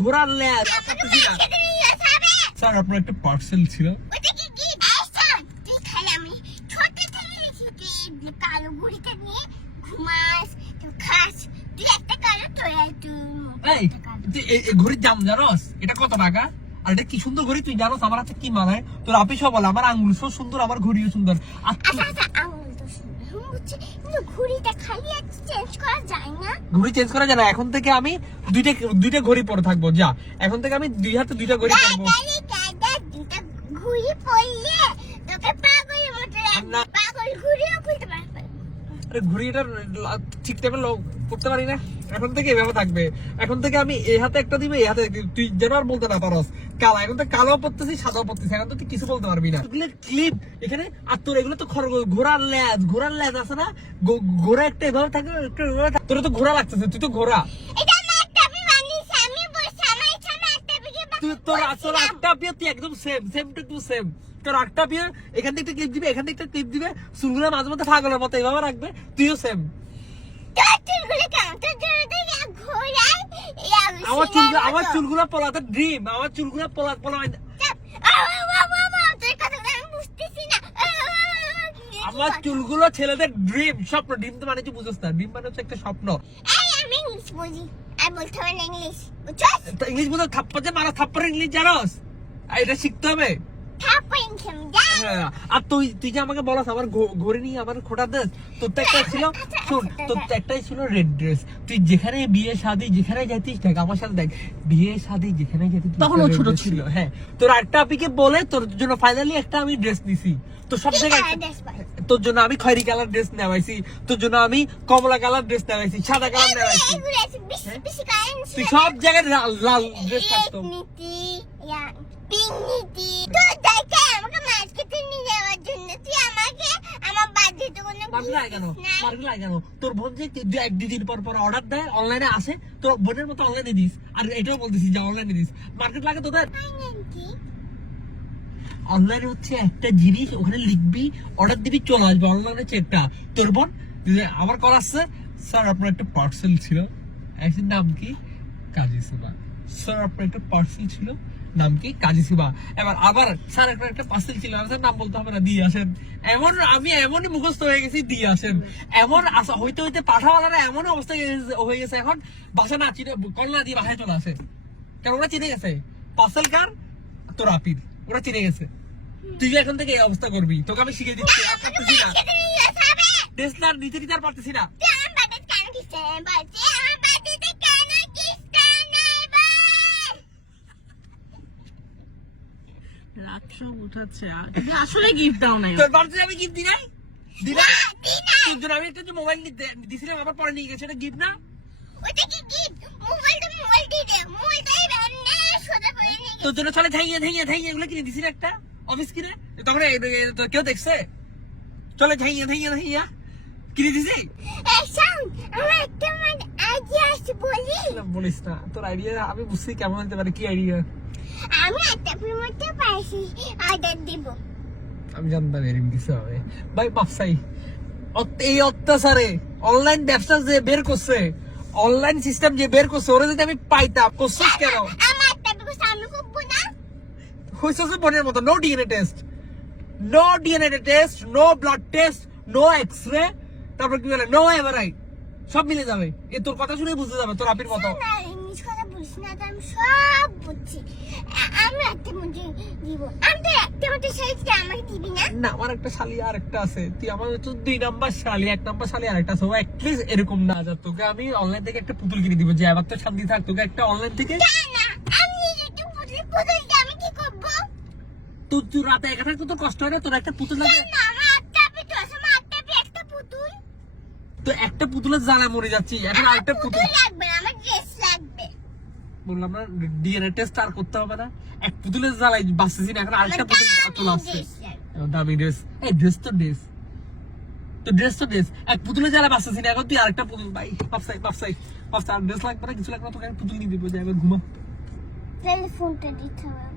ঘোড়ার লেজ স্যার আপনার একটা পার্সেল ছিল। ঘড়ির দাম জানোস এটা কত টাকা? আর এটা কি সুন্দর ঘড়ি তুই জানোস আমার হাতে কি মানায়? তোর আপিসও বলে আমার আঙ্গুল সুন্দর, আমার ঘড়িও সুন্দর। ঘড়ি চেঞ্জ করা যায় না। এখন থেকে আমি দুইটা ঘড়ি পরে থাকবো। যা, এখন থেকে আমি দুই হাতে দুইটা ঘড়ি পরবো। ঘড়িটা ঠিক টাইমে করতে পারি না। এখন থেকে এভাবে থাকবে। এখন থেকে আমি এই হাতে একটা দিবে, এই হাতে তুই যেন আর বলতে না পারস কালা। এখন তো কালো পড়তেছি, সাদাও পড়তেছি। এখন তো তুই কিছু বলতে পারবি না। ক্লিপ এখানে আর তোর এগুলো তো ঘোড়ার লেজ আছে না? ঘোড়া একটা এভাবে থাকে, তোর তো ঘোড়া লাগতেছে, তুই তো ঘোড়া। তোর একটা বিয়ে তুই একদম সেম টু সেম। তোর একটা বিয়ে এখান থেকে একটা ক্লিপ দিবে, এখান থেকে একটা ক্লিপ দিবে, চুলগুলো মাঝে মধ্যে পাগলের মতো এভাবে রাখবে, তুইও সেম। আমার চুলগুলো পলাতে ড্রিম, আমার চুলগুলো পলা আমার চুলগুলো ছেলেদের ড্রিম, স্বপ্ন। ড্রিম তো মানে তুই বুঝছ না, ড্রিম মানে হচ্ছে একটা স্বপ্ন। ইংলিশ বলতে থাপ্পড় যে মারা, থাপ্পড় ইংলিশ জানোস? এটা শিখতে হবে। আর তুই যে আমাকে বলস আমার ঘড়ি নিয়ে আমার খোটা দেশ, তোর তো একটা ছিল, শোন, তোর তো একটাই ছিল রেড ড্রেস। তুই যেখানে বিয়ে শাদী যেখানে যাইতিস, দেখ আমার সাথে দেখ, বিয়ে শাদী যেখানে যাইতিস তখন ও ছোট ছিল। হ্যাঁ, তোর একটা আপিকে বলে তোর জন্য ফাইনালি একটা আমি ড্রেস নিছি। তো সব জায়গায় তোর জন্য আমি খয়েরি কালার ড্রেস নেওয়াইছি, তোর জন্য আমি কমলা কালার ড্রেস নেওয়াইছি, সাদা কালার নেওয়াইছি। তুই সব জায়গায় লাল ড্রেস থাকতো। তোর বোন যে এক দুদিন পর অর্ডার দেয়, অনলাইনে আসে, তোর বোনের মতো অনলাইনে দিস। আর এটাও বলতেছি যে অনলাইনে দিস। মার্কেট লাগে তোদের? অনলাইনে হচ্ছে একটা জিনিস, ওখানে লিখবি, অর্ডার দিবি, চলে আসবে। অনলাইনে হচ্ছে একটা। তোর বোন আবার কল আসছে, স্যার আপনার একটা পার্সেল ছিল। নাম কি? কাজী সুবা। স্যার আপনার একটা পার্সেল ছিল, নাম কি? কাজী সুবা। এবার আবার স্যার একটা পার্সেল ছিল, নাম বলতে হবে না, দিয়ে আসেন। এমন আমি এমনই মুখস্থ হয়ে গেছি, দিয়ে আসেন। এমন আসা হইতে হইতে পাঠাওয়ালারা এমন অবস্থা হয়ে গেছে, এখন বাসা না চিনে কল্লা দিয়ে বাসায় চলে আসে। কারণ ওরা চিনে গেছে পার্সেল কার, তোর আপির, ওরা চিনে গেছে। তুই এখন থেকে এই অবস্থা করবি, তোকে আমি শিখে দিচ্ছি। আর পারতেছি না, টেসলার নিতে নিতে আর পারতেছি না। আসলে গিফট দাও নাই। তোর বার্থডে আমি গিফট দিই নাই? দিলাম। তোর জন্য আমি একটা মোবাইল দিছিলাম, আবার পরে নিয়ে গেছে। এটা গিফট না? তোর জন্য চলে থাইয়া এগুলো কিনে দিছিল একটা অফিস কিনে, তখন কেউ দেখছে? চলে থাইয়া কিনে দিছি। বলিস না, তোর আইডিয়া আমি বুঝছি কেমন হতে পারে। কি আইডিয়া? আমি জানতাম এরকম কিছু হবে। ভাই বাপসাই এই অত্যাচারে অনলাইন ব্যবসা যে বের করছে, অনলাইন সিস্টেম যে বের করছে, ওরা যদি আমি পাইতাম। করছিস কেন? হয়েছে বোনের মতো। No DNA test, no blood test, no X-ray, তারপর কি বলে, নো এমআরআই, সব মিলে যাবে। এ তোর কথা শুনে বুঝতে যাবে তোর আপির মতো। না, আমার একটা শালি আর একটা আছে। তুই আমার তো 2 নাম্বার শালি, 1 নাম্বার শালি আর একটা আছে। ও অ্যাটলিস্ট এরকম না যা। তোকে আমি অনলাইন থেকে একটা পুতুল কিনে দিব, যে আবার তো শান্তি থাক। তোকে একটা অনলাইন থেকে তুই রাতে একা থাকতে তোর কষ্ট হয় না? তোর একটা পুতুল লাগে, তো একটা পুতুলের জ্বালা মরে যাচ্ছি। এখন আরেকটা পুতুল বললাম না, ডিএনএ টেস্ট আর করতে হবে না। এক পুতুলের জ্বালাই বাঁচতেছি না, এখন আরেকটা পুতুল চলে আসছে। দামি ড্রেস, এই ড্রেস তো ড্রেস, এক পুতুলের জ্বালা বাঁচতেছি না, এখন তুই আরেকটা পুতুল। ভাই পাপসাই আর ড্রেস লাগবে না, কিছু লাগবে না, তোকে পুতুল নিয়ে দিব। যে এখন ঘুমা। ফোনটা দিতে হবে।